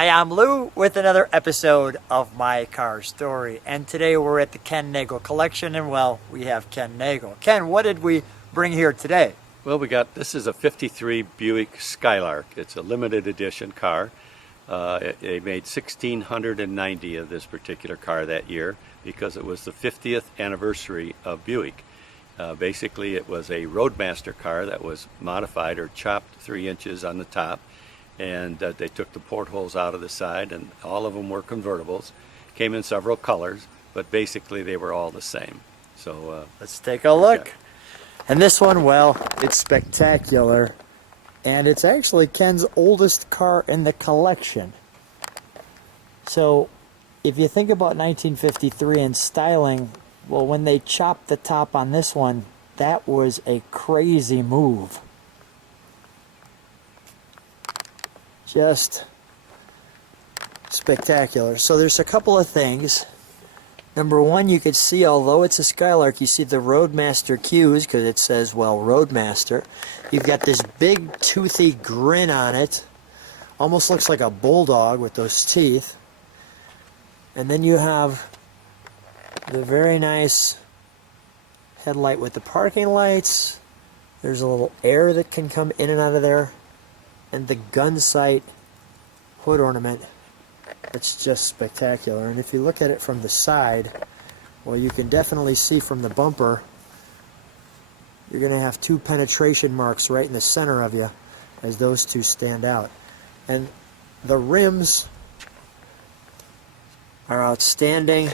Hi, I'm Lou with another episode of My Car Story. And today we're at the Ken Nagel collection, and well, we have Ken Nagel. Ken, what did we bring here today? Well, this is a 53 Buick Skylark. It's a limited edition car. They made 1,690 of this particular car that year because it was the 50th anniversary of Buick. Basically, it was a Roadmaster car that was modified or chopped 3 inches on the top, and they took the portholes out of the side, and all of them were convertibles. Came in several colors, but basically they were all the same. So let's take a look. Yeah. And this one, well, it's spectacular, and it's actually Ken's oldest car in the collection. So if you think about 1953 and styling, well, when they chopped the top on this one, that was a crazy move. Just spectacular. So there's a couple of things. Number one, you could see, although it's a Skylark, you see the Roadmaster cues because it says, well, Roadmaster. You've got this big toothy grin on it. Almost looks like a bulldog with those teeth. And then you have the very nice headlight with the parking lights. There's a little air that can come in and out of there. And the gun sight hood ornament, it's just spectacular. And if you look at it from the side, well, you can definitely see from the bumper, you're going to have 2 penetration marks right in the center of you as those two stand out. And the rims are outstanding.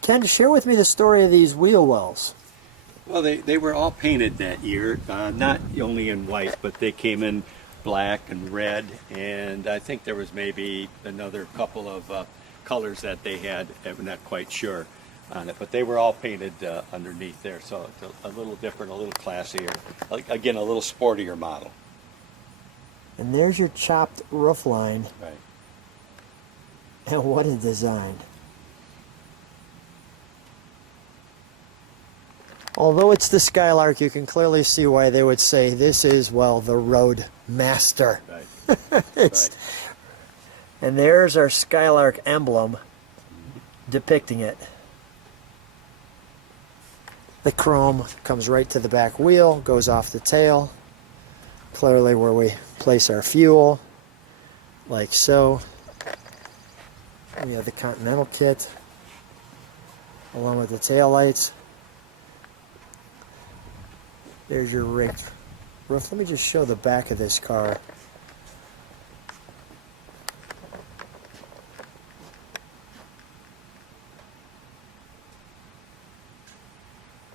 Ken, share with me the story of these wheel wells. Well, they were all painted that year, not only in white, but they came in black and red, and I think there was maybe another couple of colors that they had. I'm not quite sure on it, but they were all painted underneath there, so it's a little different, a little classier, again, a little sportier model. And there's your chopped roof line. Right. And what a design. Although it's the Skylark, you can clearly see why they would say this is, well, the Roadmaster. Right. Right. And there's our Skylark emblem depicting it. The chrome comes right to the back wheel, goes off the tail. Clearly where we place our fuel, like so. We have the Continental kit, along with the tail lights. There's your rigged roof. Let me just show the back of this car.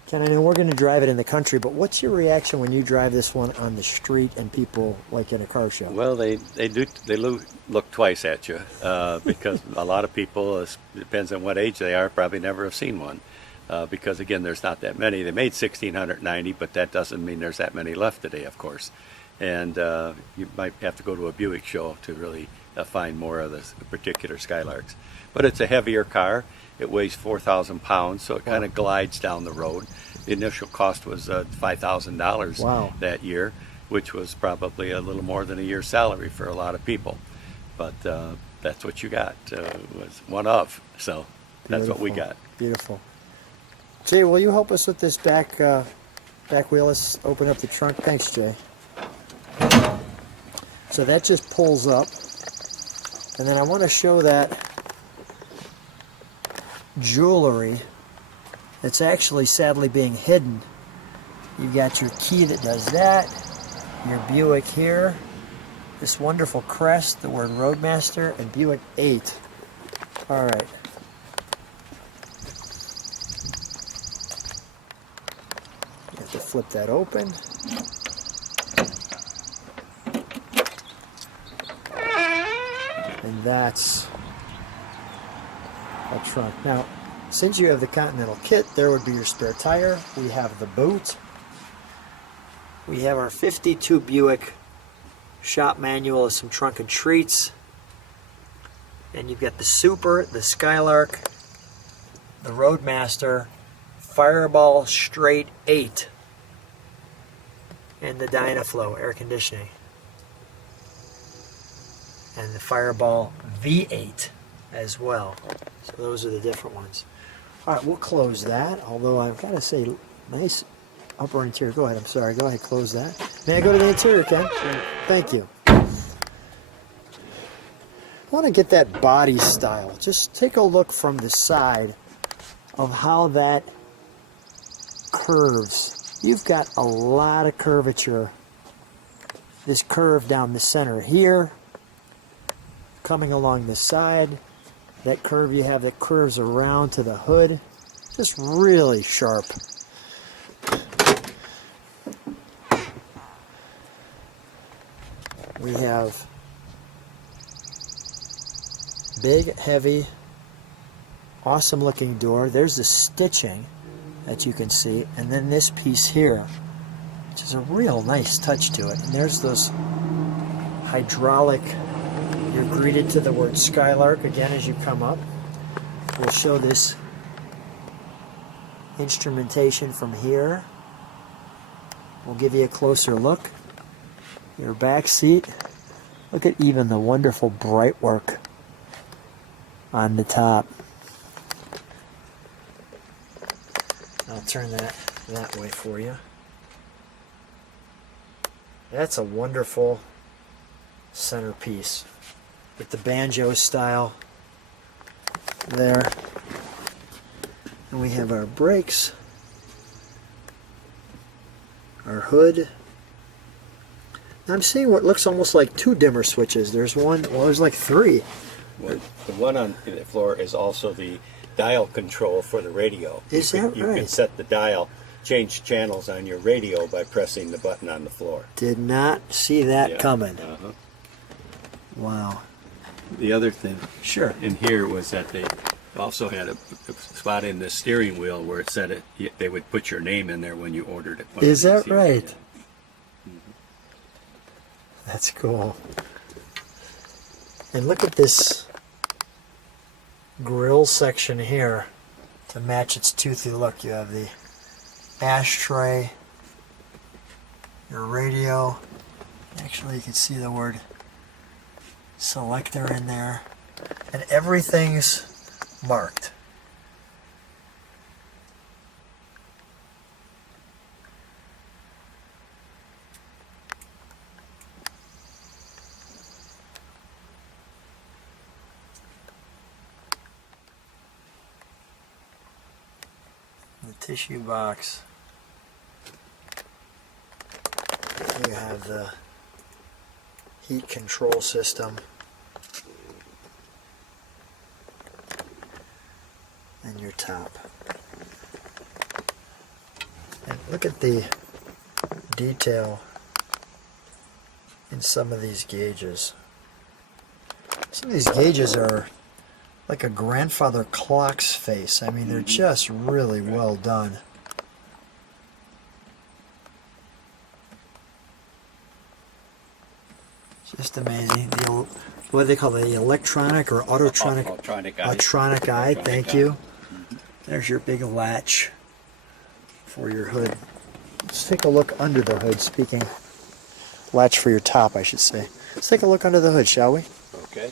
Ken, I know we're going to drive it in the country, but what's your reaction when you drive this one on the street and people, like in a car show? Well, they look twice at you because a lot of people, it depends on what age they are, probably never have seen one. Because again, there's not that many. They made 1,690, but that doesn't mean there's that many left today, of course. And you might have to go to a Buick show to really find more of the particular Skylarks. But it's a heavier car. It weighs 4,000 pounds, so it kind of glides down the road. The initial cost was $5,000 that year, which was probably a little more than a year's salary for a lot of people. But that's what you got. Was one of, so that's what we got. Beautiful. Jay, will you help us with this back wheel? Let's open up the trunk. Thanks, Jay. So that just pulls up. And then I want to show that jewelry that's actually sadly being hidden. You've got your key that does that, your Buick here, this wonderful crest, the word Roadmaster, and Buick 8. All right. You have to flip that open. And that's a trunk. Now, since you have the Continental kit, there would be your spare tire. We have the boot. We have our 52 Buick shop manual of some trunk and treats. And you've got the Super, the Skylark, the Roadmaster, Fireball Straight 8, and the Dynaflow air conditioning. and the Fireball V8 as well. So those are the different ones. All right, we'll close that, although I've got to say, nice upper interior. Go ahead, I'm sorry. Go ahead, close that. May I go to the interior, Ken? Sure. Thank you. I want to get that body style. Just take a look from the side of how that curves. You've got a lot of curvature. This curve down the center here, coming along the side, that curve you have that curves around to the hood, just really sharp. We have big, heavy, awesome looking door. There's the stitching that you can see, and then this piece here, which is a real nice touch to it. And there's those hydraulic, you're greeted to the word Skylark again as you come up. We'll show this instrumentation from here. We'll give you a closer look. Your back seat, look at even the wonderful bright work on the top. I'll turn that way for you. That's a wonderful centerpiece with the banjo style there. And we have our brakes, our hood. Now I'm seeing what looks almost like two dimmer switches. There's one, well, there's like three. Well, the one on the floor is also the dial control for the radio. Is that right? You can set the dial, change channels on your radio by pressing the button on the floor. Did not see that coming. Uh-huh. Wow. The other thing Sure. in here was that they also had a spot in the steering wheel where it said they would put your name in there when you ordered it. Is that right? Mm-hmm. That's cool. And look at this grill section here to match its toothy look. You have the ashtray, your radio. Actually, you can see the word selector in there. And everything's marked. The tissue box. You have the heat control system. And your top. And look at the detail in some of these gauges. Some of these gauges are like a grandfather clock's face. I mean, they're just really well done. Just amazing. What do they call it? The electronic or autotronic? Autotronic eye. Thank you. There's your big latch for your hood. Let's take a look under the hood. Speaking, latch for your top, I should say. Let's take a look under the hood, shall we? Okay.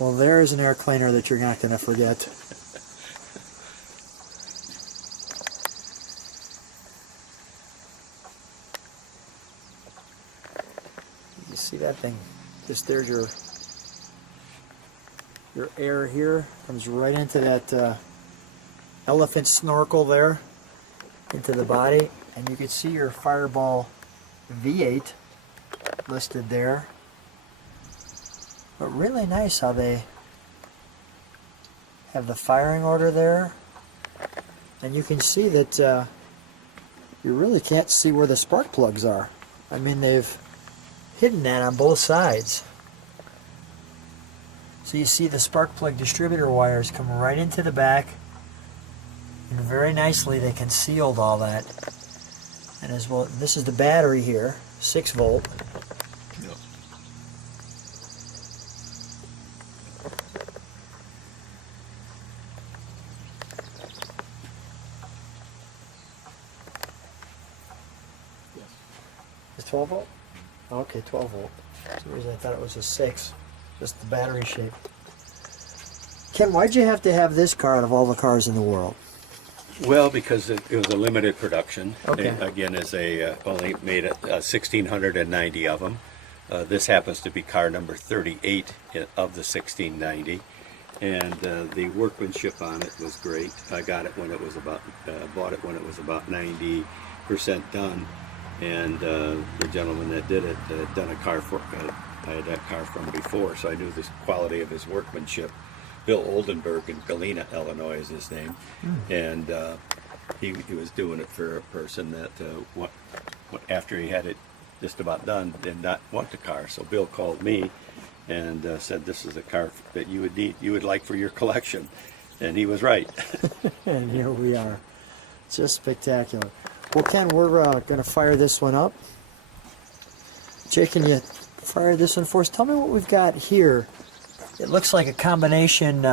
Well, there is an air cleaner that you're not going to forget. You see that thing? Just there's your air here. Comes right into that elephant snorkel there, into the body. And you can see your Fireball V8 listed there. But really nice how they have the firing order there. And you can see that you really can't see where the spark plugs are. I mean, they've hidden that on both sides. So you see the spark plug distributor wires come right into the back. And very nicely they concealed all that. And as well, this is the battery here, 6 volt. 12 volt? Okay, 12 volt. For some reason I thought it was a 6. Just the battery shape. Ken, why'd you have to have this car out of all the cars in the world? Well, because it was a limited production. Okay. It, again, is only made 1,690 of them. This happens to be car number 38 of the 1690, and the workmanship on it was great. I got it when it was bought it when it was about 90% done, and the gentleman that did it had done a car for. I had that car from before, so I knew the quality of his workmanship. Bill Oldenburg in Galena, Illinois is his name, and he was doing it for a person that after he had it just about done did not want the car. So Bill called me and said, "This is a car that you would like for your collection," and he was right. And here we are, just spectacular. Well, Ken, we're going to fire this one up. Jay, can you fire this one for us? Tell me what we've got here. It looks like a combination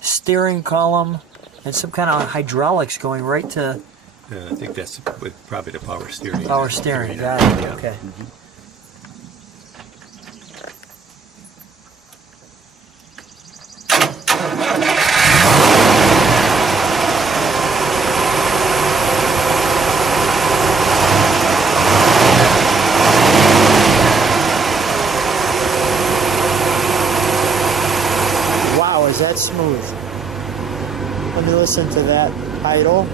steering column and some kind of hydraulics going right to... I think that's probably the power steering. Power steering, got it, Yeah. okay. Wow, is that smooth? Let me listen to that idle.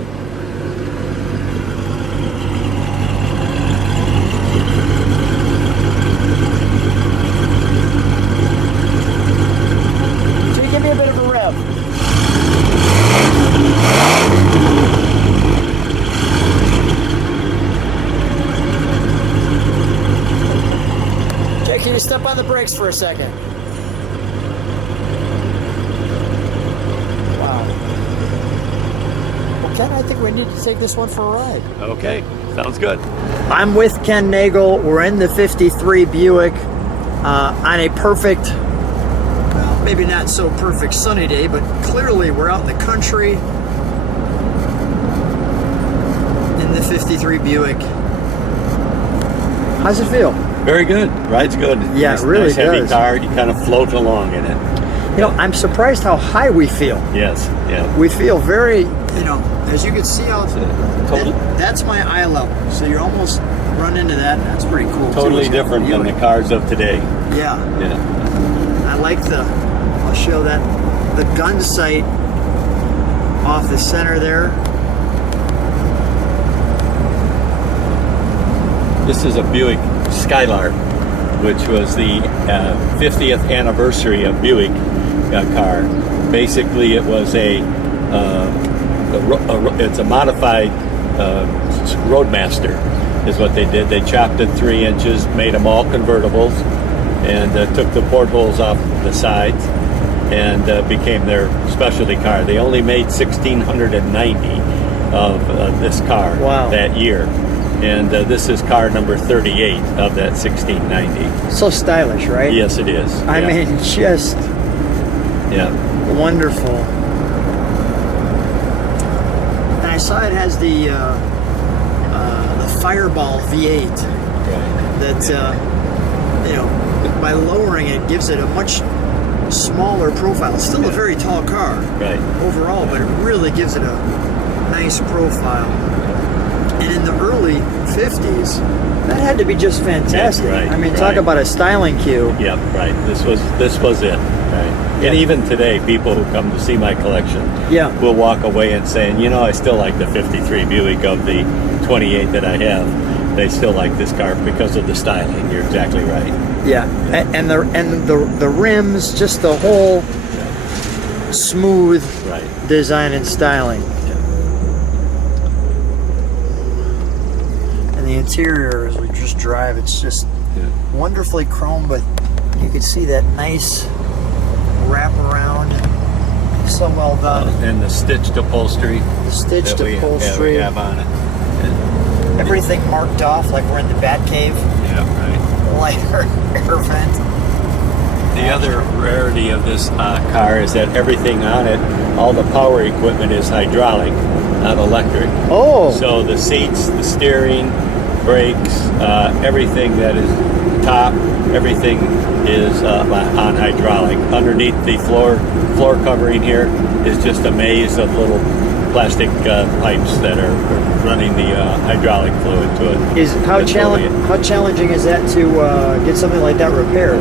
Give me a bit of a rev. Jay, can you step on the brakes for a second? Wow. Well, Ken, I think we need to take this one for a ride. Okay, sounds good. I'm with Ken Nagel. We're in the 53 Buick on a perfect, well, maybe not so perfect sunny day, but clearly we're out in the country in the 53 Buick. How's it feel? Very good. Ride's good. Yeah, it really nice heavy does. car. You kind of float along in it. You know, I'm surprised how high we feel. Yes. Yeah. We feel very, you know, as you can see out Totally. that's my eye level. So you're almost run into that. That's pretty cool. Totally too. different than the cars of today. Yeah. Yeah. I like I'll show that, the gun sight off the center there. This is a Buick Skylark, which was the 50th anniversary of Buick car. Basically, it was it's a modified Roadmaster, is what they did. They chopped it 3 inches, made them all convertibles, and took the portholes off the sides, and became their specialty car. They only made 1,690 of this car that year. And this is car number 38 of that 1690. So stylish, right? Yes, it is. I mean, just wonderful. And I saw it has the Fireball V8. Right. That you know, by lowering it, gives it a much smaller profile. It's still a very tall car, Right. overall, but it really gives it a nice profile. And in the early 50s, that had to be just fantastic. Yeah, right, I mean, right. talk about a styling cue. Yep, right. This was it. Right. And even today, people who come to see my collection will walk away and saying, you know, I still like the 53 Buick of the 28 that I have. They still like this car because of the styling. You're exactly right. Yeah, and the rims, just the whole smooth design and styling. And the interior, as we just drive, it's just wonderfully chrome, but you can see that nice wraparound, so well done. And the stitched upholstery. The stitched that upholstery. we have on it. Everything marked off like we're in the Batcave. Yeah, right. Lighter air vent. The other rarity of this car is that everything on it, all the power equipment is hydraulic, not electric. Oh. So the seats, the steering, brakes, everything that is top, everything is on hydraulic. Underneath the floor covering here is just a maze of little plastic pipes that are running the hydraulic fluid to it. How challenging is that to get something like that repaired?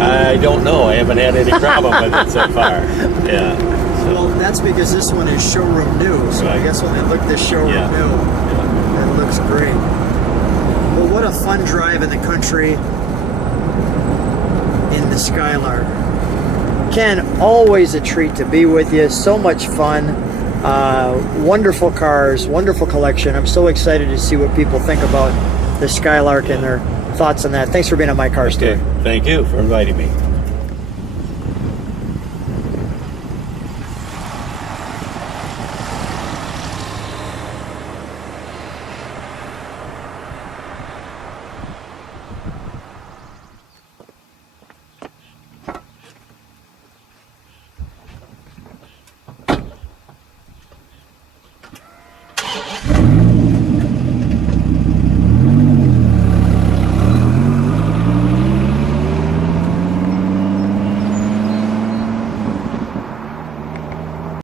I don't know. I haven't had any problem with it so far. Yeah. Well, that's because this one is showroom new, so I guess when they look this showroom new, it looks great. Well, what a fun drive in the country in the Skylark. Ken, always a treat to be with you. So much fun. Wonderful cars, wonderful collection. I'm so excited to see what people think about the Skylark and their thoughts on that. Thanks for being on My Car Story. Thank you for inviting me.